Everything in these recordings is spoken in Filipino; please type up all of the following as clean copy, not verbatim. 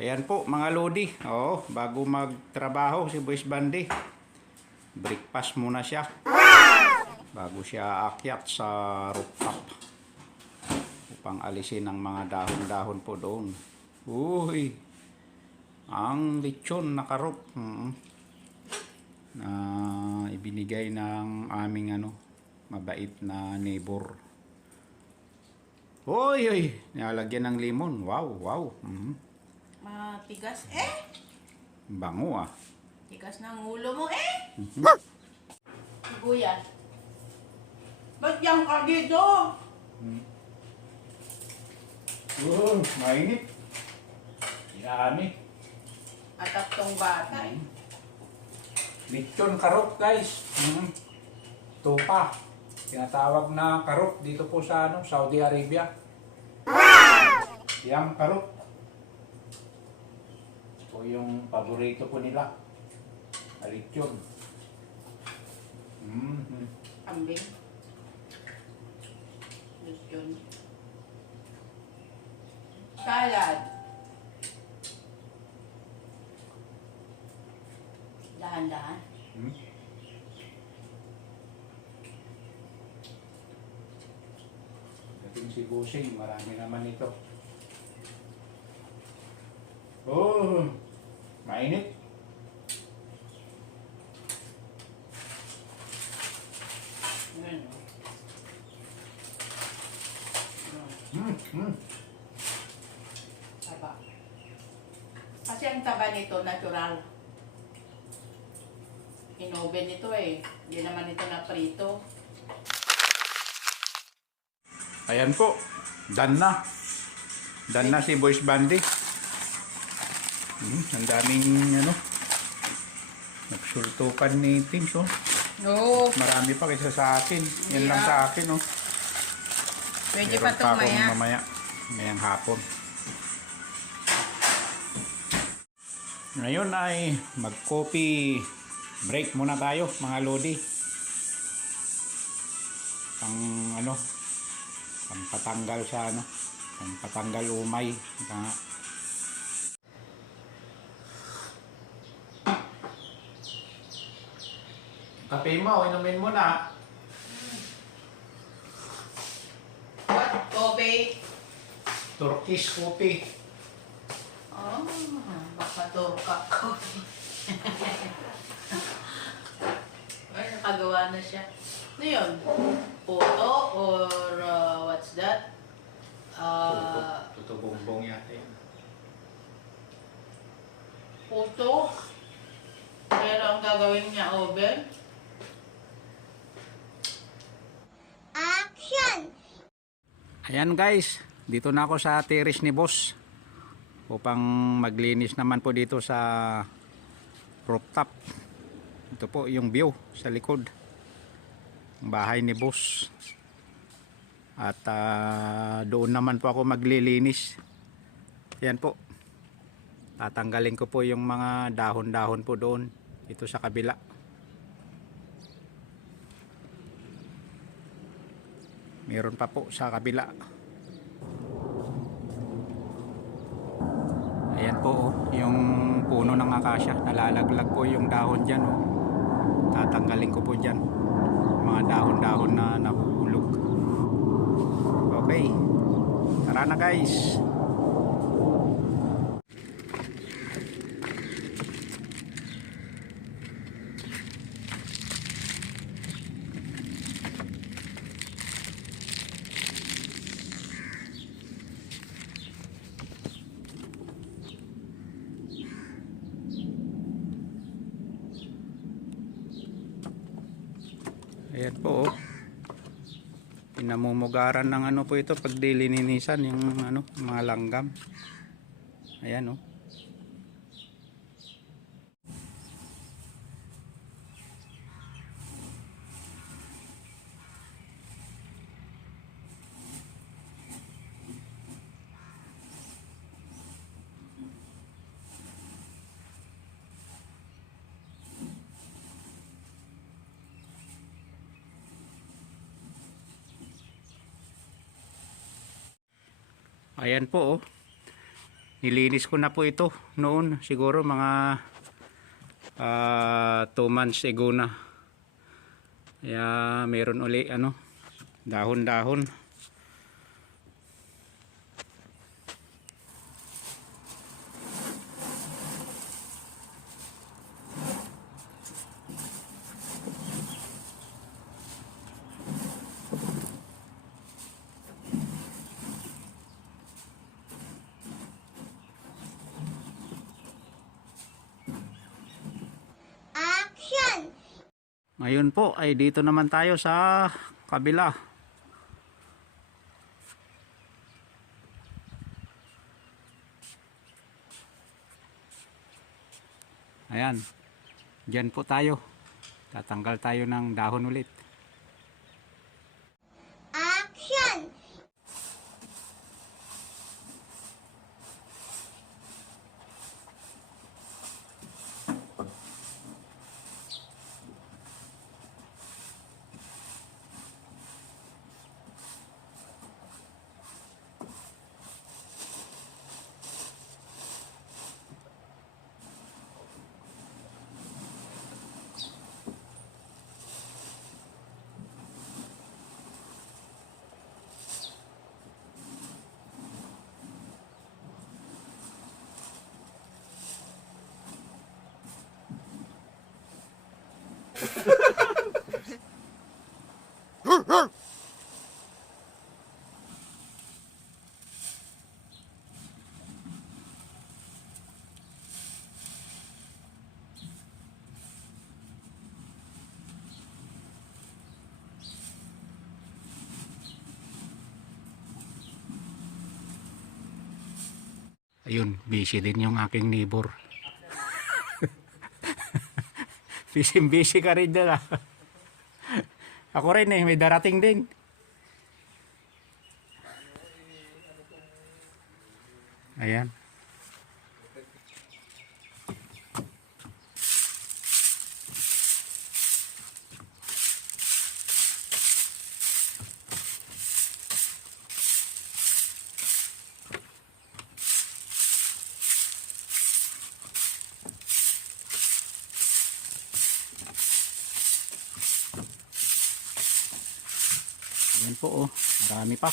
Ayan po mga lodi. Oh, bago magtrabaho si Boys Bandi, breakfast muna siya bago siya aakyat sa rooftop upang alisin ang mga dahon-dahon po doon. Uy, ang lechon na karot na ibinigay ng aming mabait na neighbor. Uy, nilalagyan ng limon. Wow. Matigas Bango ah. Tigas ng ulo mo Sibuyas. Ba't yan ka dito? Mainit. Inami. Atap tong bata Lechon karot guys. Tupa. Tinatawag na karot dito po sa Saudi Arabia. Yang karot. Ito yung paborito po nila. Lechon. Kambing. Lechon. Salad. Dahan-dahan. Dating si Busing, marami naman ito. Oh, mainit. Taba. Kasi ang taba nito, natural. Inoven ito Hindi naman ito na prito. Ayan po, done na. Done na si Boys Bandi. Ang daming nagsultukan ni Tins Oo. Marami pa kaysa sa akin. Yan lang sa akin Pwede Meron pa itong maya. mamaya. Mayang hapon. Ngayon ay mag-coffee break muna tayo mga lodi. Pang patanggal sa pang patanggal umay. Kape mo, inumin mo na. What? Kobe? Turkish coffee. Oh, baka turka ko. Ay, nakagawa na siya. Ano yun? Photo or what's that? Tuto bongbong yata yun. Photo. Pero ang gagawin niya oven. Ayan guys, dito na ako sa terrace ni boss upang maglinis naman po dito sa rooftop. Ito po yung view sa likod ng bahay ni boss. At doon naman po ako maglilinis. Ayan po, tatanggalin ko po yung mga dahon-dahon po doon ito sa kabila. Meron pa po sa kabila. Ayan po yung puno ng akasya. Nalalaglag po yung dahon dyan Tatanggalin ko po dyan mga dahon-dahon na nahuhulog. Okay, tara na guys. Ayan po pinamumugaran ng po ito pag dililinisan yung mga langgam. Ayan Ayan po Nilinis ko na po ito noon, siguro mga 2 months ago na. Kaya meron uli ano, dahon-dahon. Ngayon po ay dito naman tayo sa kabila. Ayan. Diyan po tayo. Tatanggal tayo ng dahon ulit. Ayun, busy din yung aking neighbor. Busy ka rin dyan ah. Ako rin may darating din. Ayan. Ayan po oh, marami pa.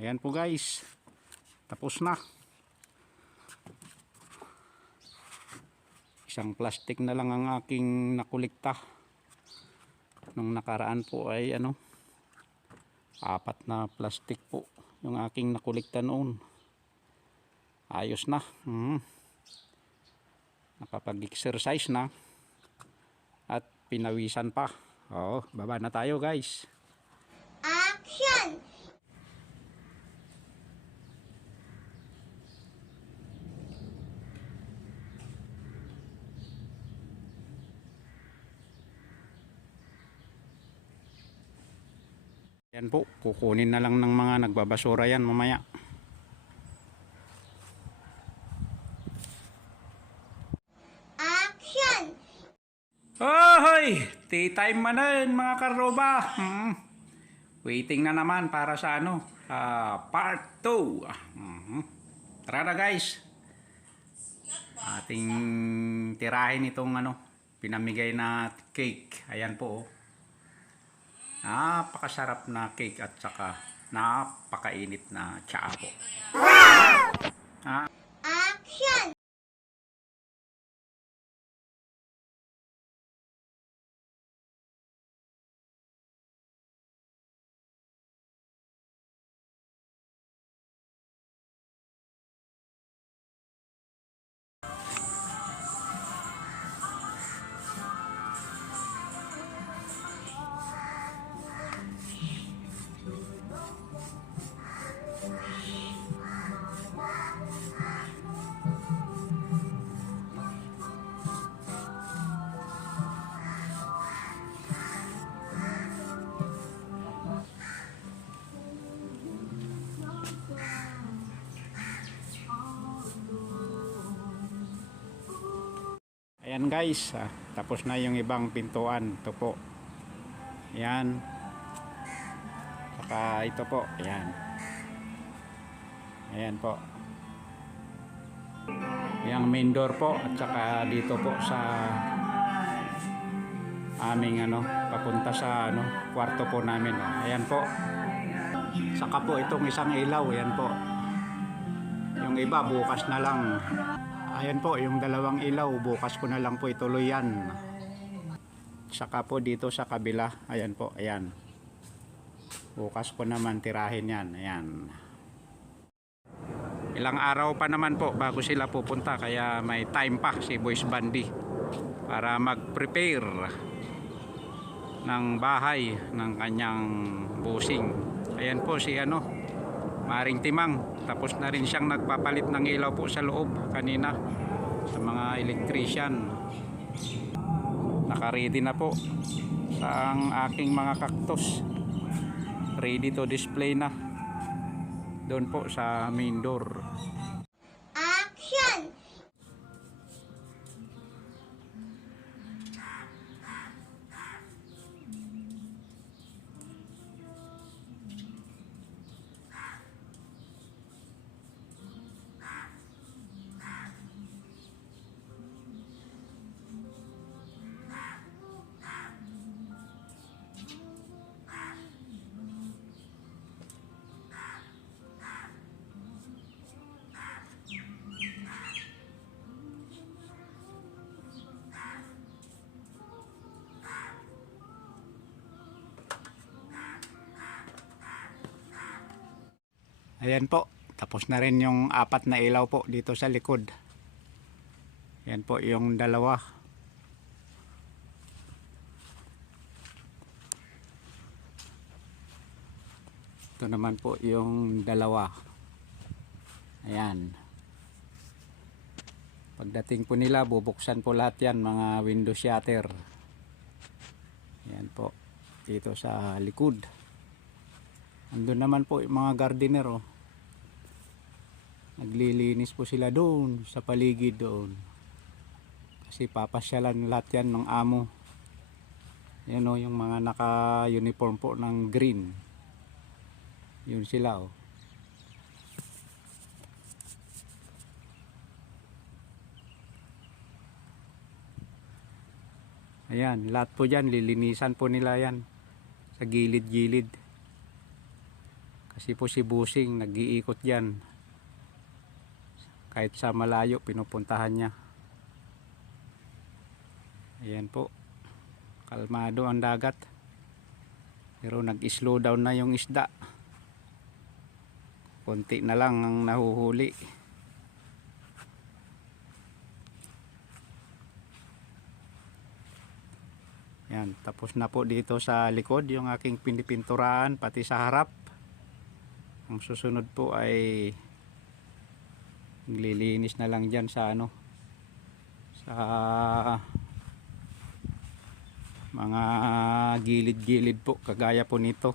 Ayan po guys, tapos na. Isang plastic na lang ang aking nakulikta. Nung nakaraan po ay ano, 4 na plastic po yung aking nakulikta noon. Ayos na. Nakapag-exercise na at pinawisan pa. Oh, baba na tayo guys. Action! Yan po, kukunin na lang ng mga nagbabasura yan mamaya. Action! Hoy! Tea time man din mga karoba. Waiting na naman para sa ano, part 2. Tara na guys. Ating tirahin itong ano, pinamigay na cake. Ayan po oh. Napakasarap na cake at saka napakainit na tsaa po. Action! Ayan guys, tapos na yung ibang pintuan. Ito po. Ayan. Saka ito po. Ayan. Ayan po. Yung main door po at saka dito po sa aming papunta sa kwarto po namin. Ayan po. Saka po itong isang ilaw, ayan po. Yung iba bukas na lang. Ayan po, yung dalawang ilaw bukas ko na lang po ituloy yan. Saka po dito sa kabila, ayan po, ayan. Bukas ko naman tirahin yan, ayan. Ilang araw pa naman po bago sila pupunta, kaya may time pa si Boys Bandy para mag-prepare ng bahay ng kanyang busing. Ayan po si Maring Timang, tapos na rin siyang nagpapalit ng ilaw po sa loob kanina sa mga electrician. Naka-ready na po sa ang aking mga cactus, ready to display na doon po sa main door. Action! Ayan po, tapos na rin yung 4 na ilaw po dito sa likod. Ayan po yung dalawa. Ito naman po yung dalawa. Ayan. Pagdating po nila, bubuksan po lahat yan, mga window shutter. Ayan po, dito sa likod. Andun naman po yung mga gardener, oh. Naglilinis po sila doon sa paligid doon. Kasi papasyalan lahat yan ng amo. Yan yung mga naka-uniform po ng green. Yun sila Ayan, lahat po dyan, lilinisan po nila yan. Sa gilid-gilid. Kasi po si Busing nag-iikot dyan. Kahit sa malayo pinupuntahan niya. Ayan po, kalmado ang dagat, pero nag-slow down na yung isda. Konti na lang ang nahuhuli. Ayan, tapos na po dito sa likod yung aking pinipinturahan, pati sa harap. Ang susunod po ay nililinis na lang dyan sa sa mga gilid-gilid po, kagaya po nito.